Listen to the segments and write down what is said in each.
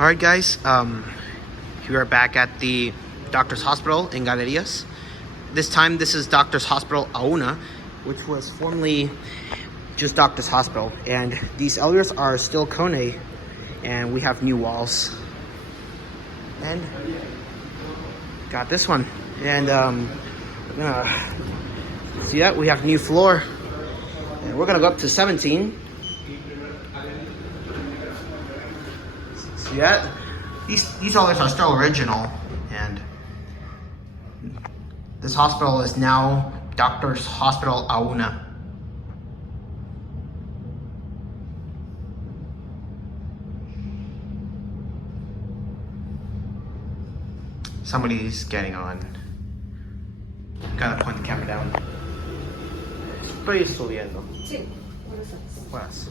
Alright guys, we are back at the Doctors Hospital in Galerias. This time this is Doctors Hospital Aúna, which was formerly just Doctors Hospital. And these elevators are still KONE, and we have new walls. And got this one. And we're gonna see that we have new floor. And we're gonna go up to 17. See that? These elevators are still original, and this hospital is now Doctors Hospital Aúna. Somebody's getting on. Gotta point the camera down. Estoy estudiando. Sí, buenas tardes. Buenas.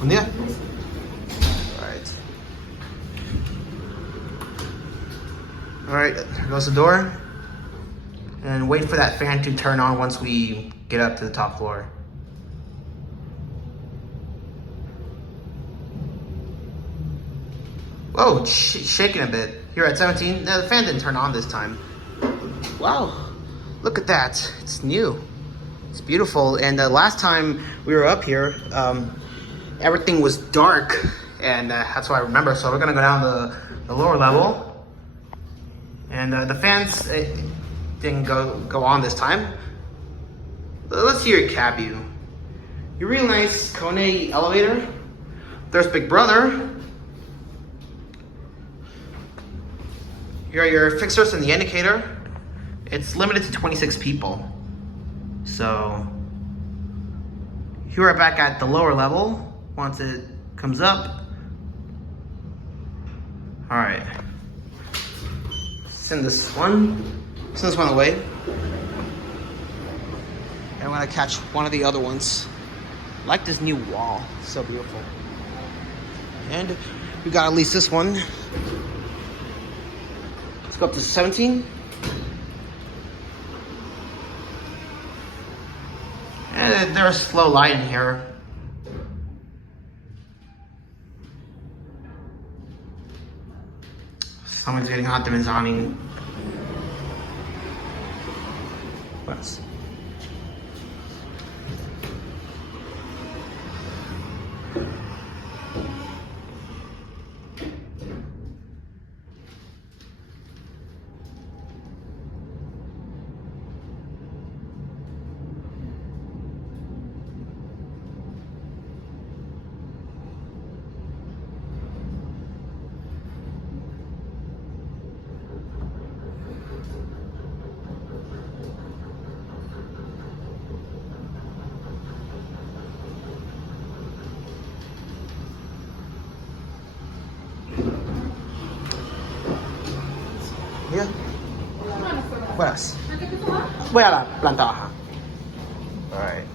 Buen día. Alright, there goes the door. And wait for that fan to turn on once we get up to the top floor. Whoa, it's shaking a bit. Here at 17, no, the fan didn't turn on this time. Wow, look at that. It's new. It's beautiful. And the last time we were up here, everything was dark, and that's what I remember. So we're gonna go down the lower level, and the fans didn't go on this time. Let's see your cab view. Your real nice KONE elevator. There's Big Brother. Here are your fixers and the indicator. It's limited to 26 people. So here we're back at the lower level. Once it comes up. All right. Send this one away. And I'm gonna catch one of the other ones. I like this new wall, so beautiful. And we got at least this one. Let's go up to 17. And there's slow light in here. Someone's getting hot dimensioning. What else? Yeah. Buenas. Voy a la planta baja. Alright.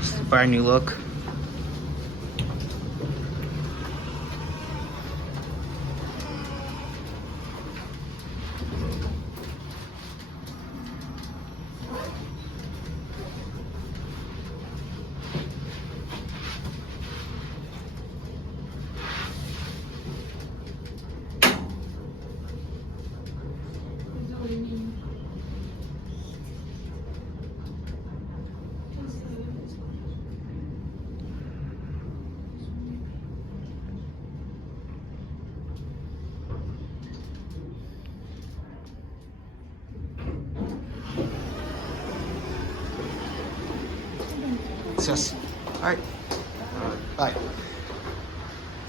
Just a brand new look. Yes. Alright. Bye.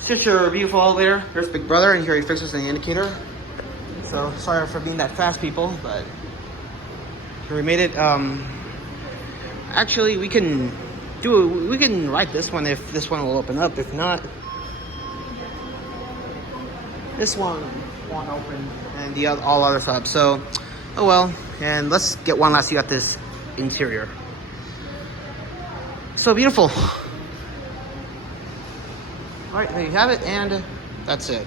Here's your beautiful elevator. Here's Big Brother, and here he fixes the indicator. So sorry for being that fast, people, but here we made it. Actually, we can write this one if this one will open up. If not, this one won't open, and the all others up. So, oh well. And let's get one last look at this interior. So beautiful. All right, there you have it, and that's it.